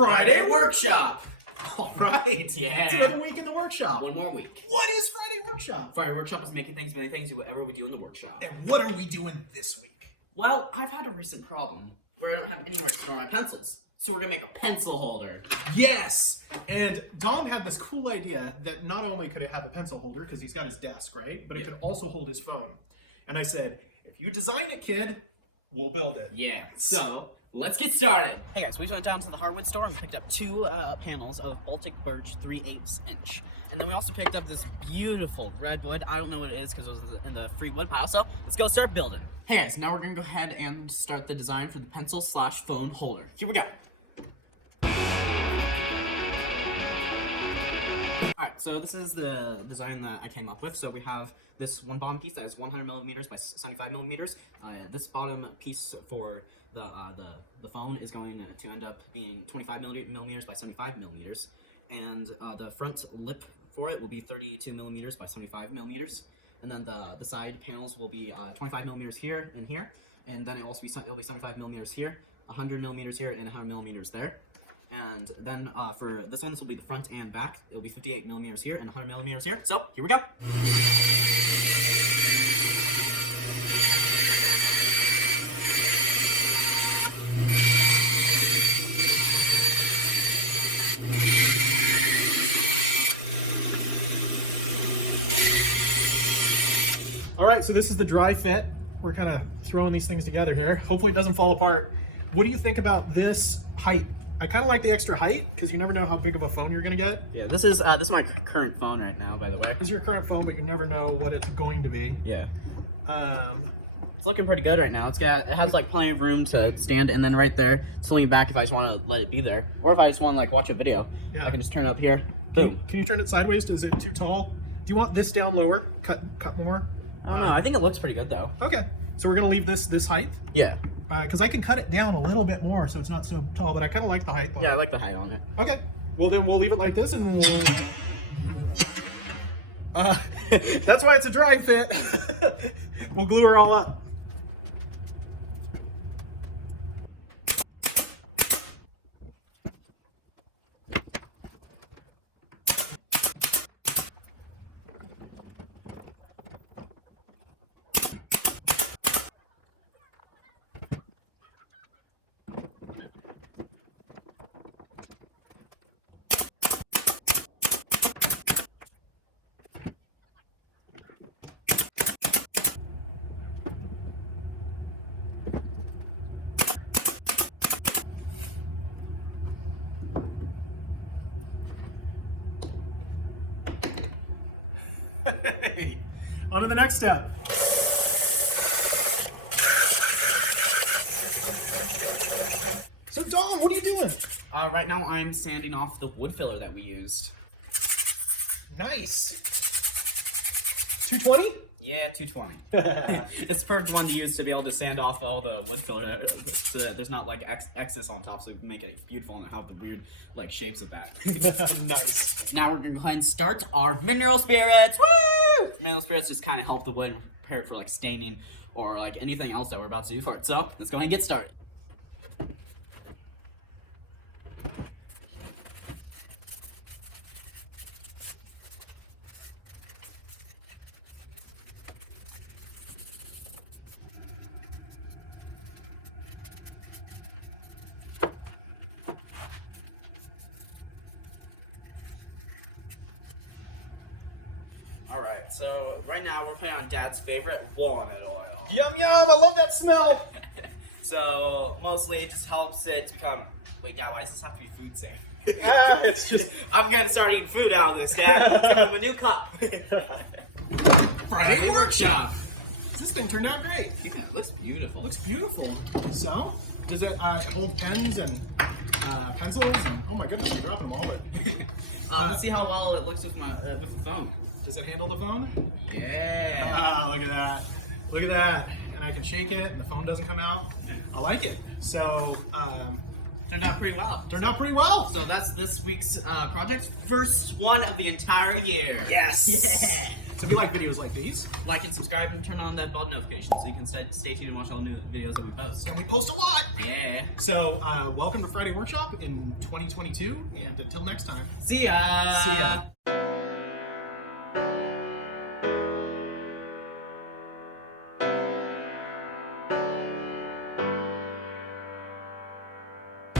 Friday Workshop! Alright, yeah. It's another week in the workshop. One more week. What is Friday Workshop? Friday Workshop is making things, many things, whatever we do in the workshop. And what are we doing this week? Well, I've had a recent problem where I don't have anywhere to store my pencils. So we're gonna make a pencil holder. Yes! And Dom had this cool idea that not only could it have a pencil holder, because he's got his desk, right? But it could also hold his phone. And I said, if you design it, kid, we'll build it. Yeah, so let's get started. Hey guys, we went down to the hardwood store and picked up two panels of Baltic birch 3/8 inch. And then we also picked up this beautiful redwood. I don't know what it is because it was in the free wood pile, so let's go start building. Hey guys, now we're gonna go ahead and start the design for the pencil/phone holder. Here we go. Alright, so this is the design that I came up with. So we have this one bottom piece that is 100 millimeters by 75 millimeters. This bottom piece for the phone is going to end up being 25 millimeters by 75 millimeters. And the front lip for it will be 32 millimeters by 75 millimeters. And then the side panels will be 25 millimeters here and here. And then it'll be 75 millimeters here, 100 millimeters here, and 100 millimeters there. And then for this one, this will be the front and back. It'll be 58 millimeters here and 100 millimeters here. So, here we go. All right, so this is the dry fit. We're kind of throwing these things together here. Hopefully it doesn't fall apart. What do you think about this height? I kind of like the extra height because you never know how big of a phone you're gonna get. Yeah, this is my current phone right now, by the way. This is your current phone, but you never know what it's going to be. Yeah. It's looking pretty good right now. It has like plenty of room to stand, and then right there, it's leaning back if I just want to let it be there, or if I just want to like watch a video. Yeah. I can just turn it up here. Boom. Can you turn it sideways? Is it too tall? Do you want this down lower? Cut more? I don't know. I think it looks pretty good though. Okay. So we're gonna leave this height. Yeah. Because I can cut it down a little bit more so it's not so tall, but I kind of like the height. Yeah, I like the height on it. Okay. Well, then we'll leave it like this, and we'll. That's why it's a dry fit. We'll glue her all up. On to the next step. So Dom, what are you doing? Right now I'm sanding off the wood filler that we used. Nice. 220? Yeah, 220. It's the perfect one to use to be able to sand off all the wood filler so that there's not like excess on top, so we can make it beautiful and have the weird like shapes of that. Nice. Now we're gonna go ahead and start our mineral spirits. Woo! Mineral spirits just kind of help the wood prepare it for like staining or like anything else that we're about to do for it. So let's go ahead and get started. Alright, so right now we're putting on Dad's favorite walnut oil. Yum yum, I love that smell. So mostly it just helps it become. Wait, Dad, why does this have to be food safe? It's just. I'm gonna start eating food out of this, Dad. It's become a new cup. Friday Workshop. This thing turned out great. Yeah, it looks beautiful. Looks beautiful. So, does it hold pens and pencils? And, oh my goodness, you're dropping them all. Let's see how well it looks with the phone. Does it handle the phone? Yeah. Ah, look at that. Look at that. And I can shake it and the phone doesn't come out. I like it. So, Turned out pretty well. turned out pretty well. So that's this week's project. First one of the entire year. Yes. Yeah. So if you like videos like these, Like and subscribe and turn on that bell notification so you can stay tuned and watch all the new videos that we post. and we post a lot. Yeah. yeah. So, welcome to Friday Workshop in 2022, and until next time. See ya. See ya.